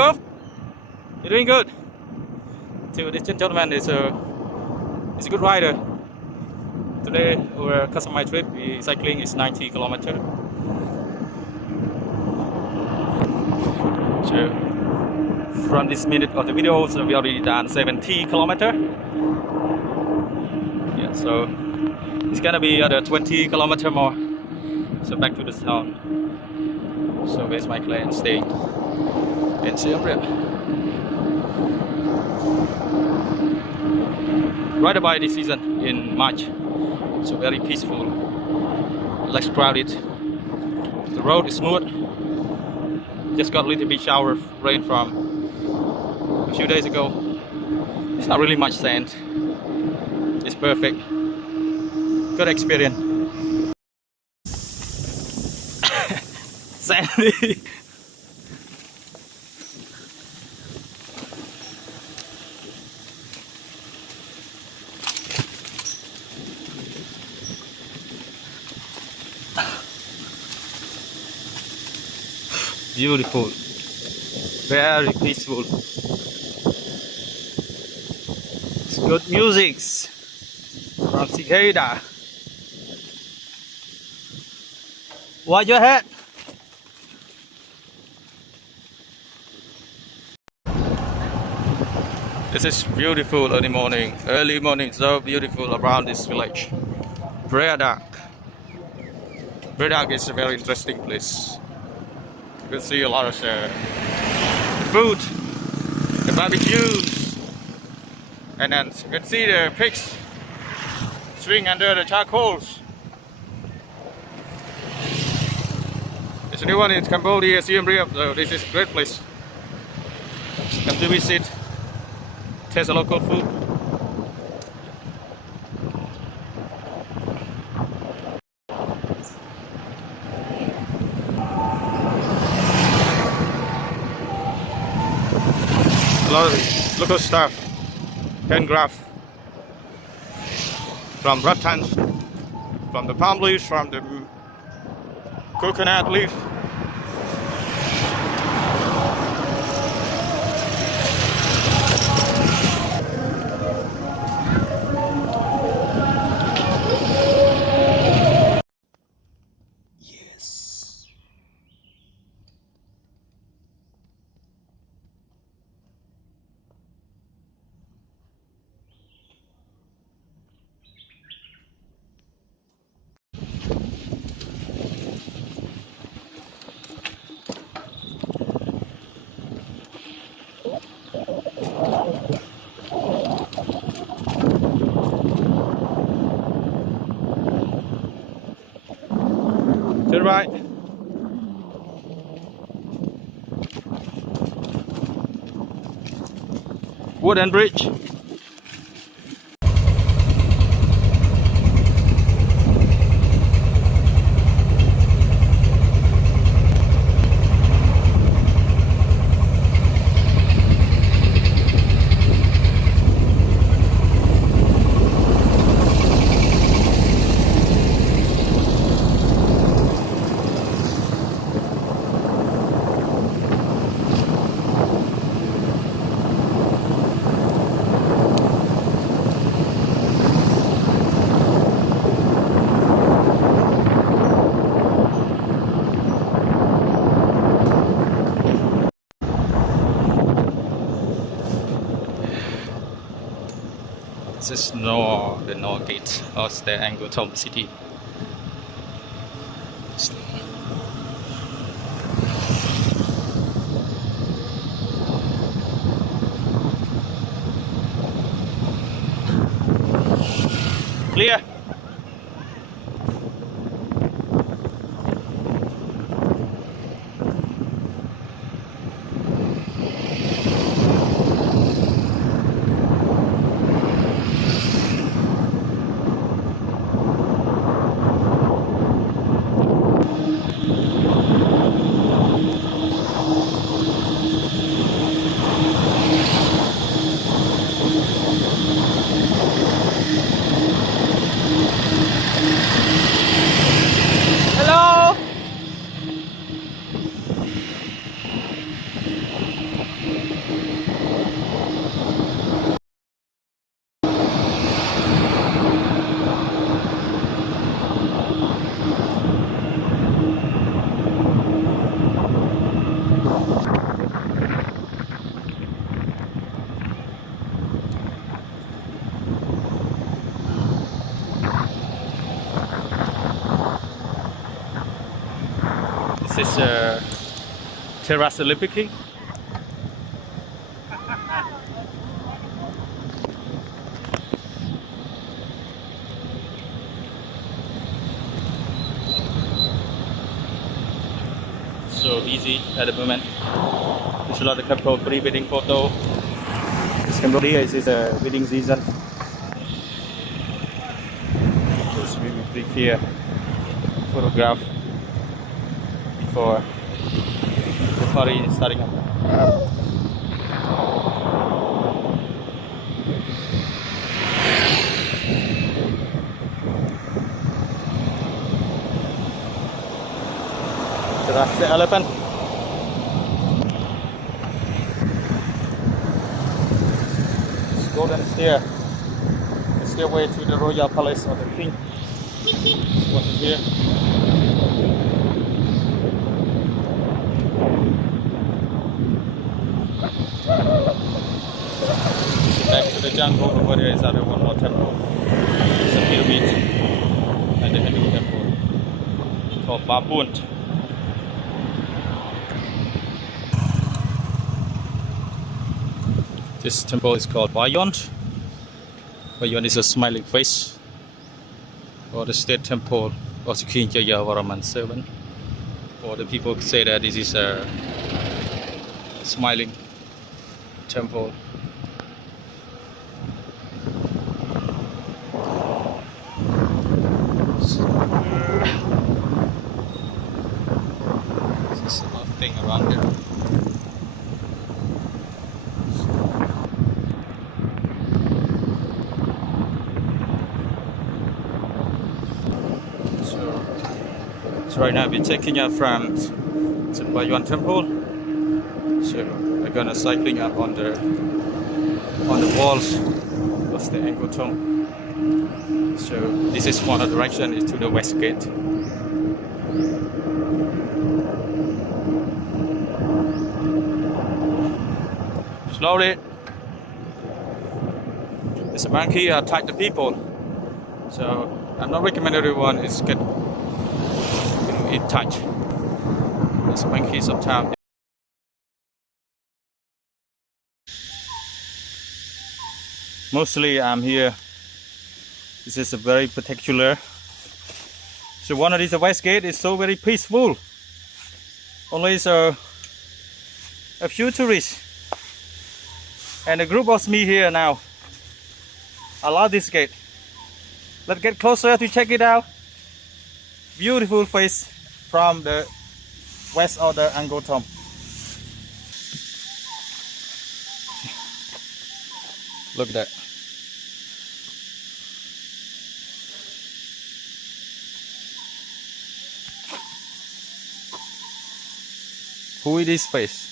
go? You're doing good. So this gentleman is a good rider. Today our customized trip, we cycling is 90 kilometers. So from this minute of the video, so we already done 70 kilometers. Yeah, so it's gonna be other 20 kilometers more. So back to the town. So where's my client staying? In Siem Reap. Right about this season in March. So very peaceful, less crowded. The road is smooth. Just got a little bit shower of rain from a few days ago. It's not really much sand. It's perfect. Good experience. Sandy. Beautiful, very peaceful. It's good music from cicada. Watch your head. This is beautiful early morning, so beautiful around this village. Preah Dak. Preah Dak is a very interesting place. You can see a lot of food, the barbecues, and then you can see the pigs swing under the charcoals. There's a new one in Cambodia, Siem Reap, so this is a great place. Come to visit, taste the local food. A lot of local stuff, handcraft, from rattans, from the palm leaves, from the coconut leaf. To the right. Wooden bridge. This is the north gate of the Angkor Thom city. Clear. is terrace Olympic. So easy at the moment. There's a lot of couple pre-wedding photo. This Cambodia is a wedding season. So we will click here, photograph before the party is starting up. So that's the elephant. It's golden stair. The stairway to the royal palace of the king. What is here? Back to the jungle. Over there is another one more temple. It's a pyramid and the Hindu temple called Babunt. This temple is called Bayont. Bayont is a smiling face, or the state temple of the King Jayavarman VII. Or the people say that this is a smiling temple. This is another thing around there. So right now we're taking up from the Bayont temple. So we're gonna cycling up on the walls of the Angkor Thom. So this is one of the direction is to the west gate. Slowly. There's a monkey attack the people. So I'm not recommend everyone is get in touch. There's monkeys sometimes. Mostly I'm here. This is a very particular. So one of these west gate is so very peaceful. Only a few tourists and a group of me here now. I love this gate. Let's get closer to check it out. Beautiful face from the west of the Angkor Thom. Look at that. Who is this face?